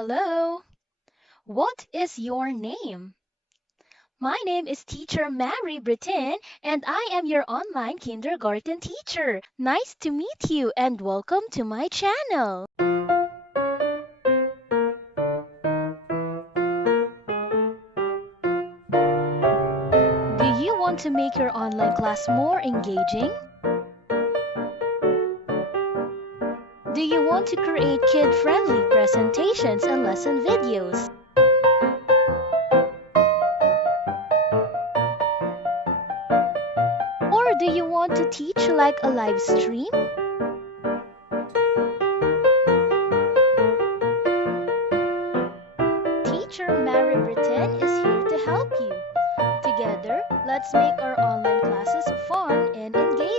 Hello. What is your name? My name is Teacher Mary Britton, and I am your online kindergarten teacher. Nice to meet you, and welcome to my channel. Do you want to make your online class more engaging? Do you want to create kid-friendly presentations and lesson videos? Or do you want to teach like a live stream? Teacher Mary Britton is here to help you. Together, let's make our online classes fun and engaging.